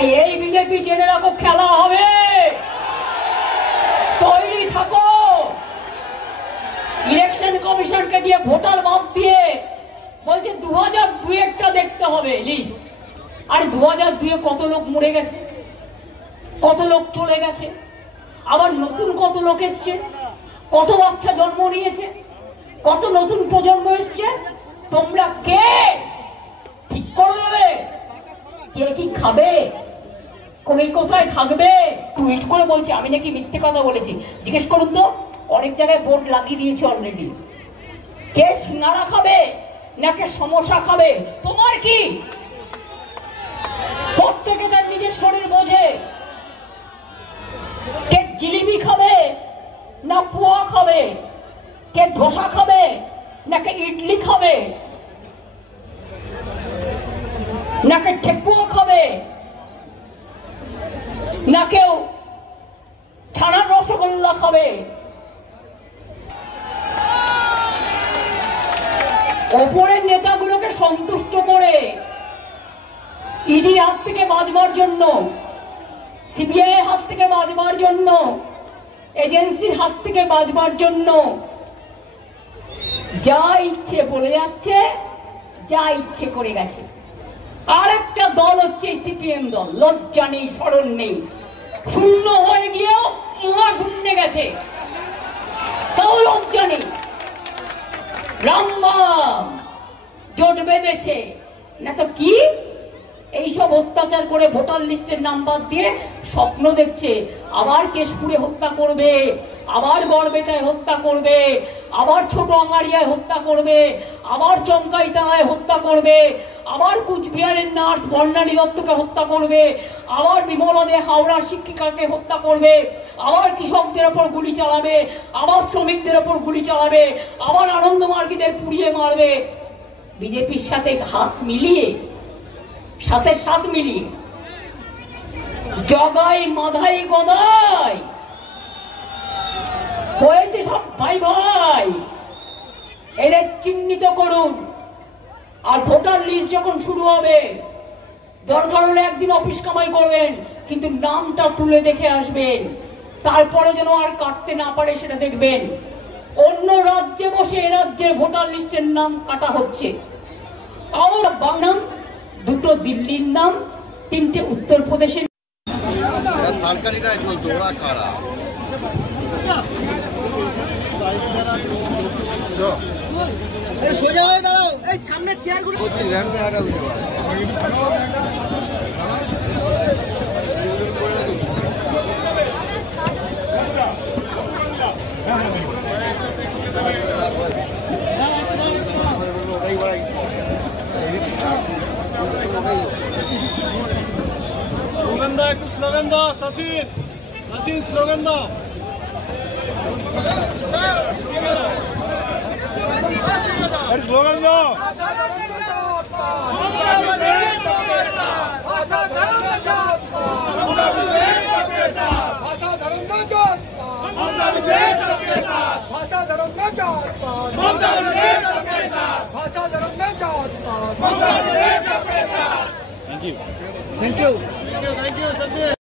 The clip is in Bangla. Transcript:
তাই এই বিজেপি জেনে রাখো, খেলা হবে, তৈরি থাকো। ইলেকশন কমিশনকে দিয়ে ভোটার মাপ দিয়ে বলছে 2002-টা দেখতে হবে লিস্ট। আর 2002-এ কত লোক মরে গেছে, কত লোক চলে গেছে, আবার নতুন কত লোক এসছে, কত বাচ্চা জন্ম নিয়েছে, কত নতুন প্রজন্ম এসছে। তোমরা কে ঠিক করে দেবে কে কি খাবে, কোথায় থাকবে? টুইট করে বলছি আমি নাকি মিথ্যে কথা বলেছি। জিজ্ঞেস করুন তো, অনেক জায়গায় বোর্ড লাগিয়ে দিয়েছে অলরেডি। কে সিঙ্গারা খাবে নাকি সমোসা খাবে, তোমার কি? প্রত্যেকে তার নিজের শরীর বোঝে। কে জিলিপি খাবে না পোয়া খাবে, কে ধোসা খাবে নাকি ইডলি খাবে, নাকি ঠেকুয়া খাবে, না কেউ ছানার রসগোল্লা খাবে। ওপরের নেতাগুলোকে সন্তুষ্ট করে ইডির হাত থেকে বাঁচবার জন্য, সিবিআই এর হাত থেকে বাঁচবার জন্য, এজেন্সির হাত থেকে বাঁচবার জন্য যা ইচ্ছে বলে যাচ্ছে, যা ইচ্ছে করে গেছে। আর একটা দল হচ্ছে সিপিএম দল, লজ্জা নেই, শরণ নেই, শূন্য হয়ে গিয়েও মহাশূন্য গেছে, তাও লজ্জা নেই। রামবাম জোট বেঁধেছে না তো কি, এইসব অত্যাচার করে ভোটার লিস্টের নাম্বার দিয়ে স্বপ্ন দেখছে আবার কেশপুরে হত্যা করবে, আবার গড়বেতায় হত্যা করবে, আবার ছোট আঙ্গারিয়ায় হত্যা করবে, আবার চমকাইতায় হত্যা করবে, আবার কুচবিহারের নার্স বর্ণালী দত্তকে হত্যা করবে, আবার বিমলা দে হাওড়ার শিক্ষিকাকে হত্যা করবে, আবার কৃষকদের ওপর গুলি চালাবে, আবার শ্রমিকদের ওপর গুলি চালাবে, আবার আনন্দমার্গীদের পুড়িয়ে মারবে। বিজেপির সাথে হাত মিলিয়ে, সাথে সাথ মিলিয়ে জগাই মাধাই গদাই হয়েছে সব ভাই ভাই। এদের চিহ্নিত করুন। আর ভোটার লিস্ট যখন শুরু হবে, দরকার হলে একদিন অফিস কামাই করবেন, কিন্তু নামটা তুলে দেখে আসবেন, তারপরে যেন আর কাটতে না পারে সেটা দেখবেন। অন্য রাজ্যে বসে এ রাজ্যের ভোটার লিস্টের নাম কাটা হচ্ছে। আর বাংলা, দুটো দিল্লির নাম, তিনটে উত্তরপ্রদেশের। সরকারি গায়ে চলছে, ওরা কারা? সোজা হয়ে দাঁড়াও, এই সামনের চেয়ারগুলো স্লোগান দাও, একটু স্লোগান দাও। সচিন, সচিন স্লোগান দাও। স্লোগান দাও। Thank you. Thank you, Sachin.